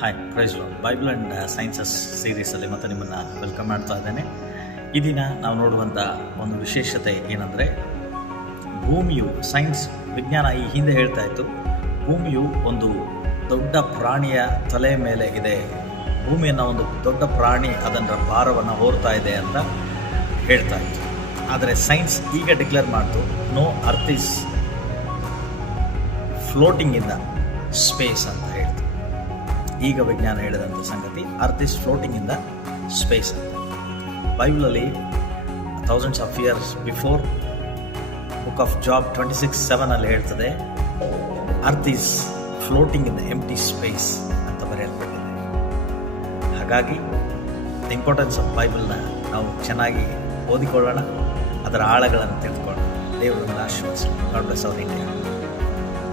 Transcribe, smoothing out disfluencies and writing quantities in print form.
Hi praise lord. Bible and sciences ಸೀರೀಸಲ್ಲಿ ಮತ್ತೆ ನಿಮ್ಮನ್ನು ವೆಲ್ಕಮ್ ಮಾಡ್ತಾ ಇದ್ದೇನೆ. ಈ ದಿನ ನಾವು ನೋಡುವಂಥ ಒಂದು ವಿಶೇಷತೆ ಏನಂದರೆ, ಭೂಮಿಯು ವಿಜ್ಞಾನ ಈ ಹಿಂದೆ ಹೇಳ್ತಾ ಇತ್ತು, ಭೂಮಿಯು ಒಂದು ದೊಡ್ಡ ಪ್ರಾಣಿಯ ತಲೆ ಮೇಲೆ ಇದೆ, ಭೂಮಿಯನ್ನು ಒಂದು ದೊಡ್ಡ ಪ್ರಾಣಿ ಅದರ ಭಾರವನ್ನು ಹೊರ್ತಾ ಇದೆ ಅಂತ ಹೇಳ್ತಾ ಇತ್ತು. ಆದರೆ ಸೈನ್ಸ್ ಈಗ ಡಿಕ್ಲೇರ್ ಮಾಡ್ತು, no, earth is floating in the space ಅಂತ ಹೇಳ್ತು. ಈಗ ವಿಜ್ಞಾನ ಹೇಳಿದಂಥ ಸಂಗತಿ, earth is floating in the space ಅಂತ. ಬೈಬಲಲ್ಲಿ thousands of years before book of Job 26:7 ಹೇಳ್ತದೆ, earth is floating in the empty space ಅಂತ ಬರೆಯಲ್ಪಟ್ಟಿದೆ. ಹಾಗಾಗಿ ದ ಇಂಪಾರ್ಟೆನ್ಸ್ ಆಫ್ ಬೈಬಲ್ನ ನಾವು ಚೆನ್ನಾಗಿ ಓದಿಕೊಳ್ಳೋಣ, ಅದರ ಆಳಗಳನ್ನು ತಿಳಿದುಕೊಳ್ಳೋಣ. ದೇವರನ್ನು ಆಶೀರ್ವದಿಸಲಿ. God bless our India.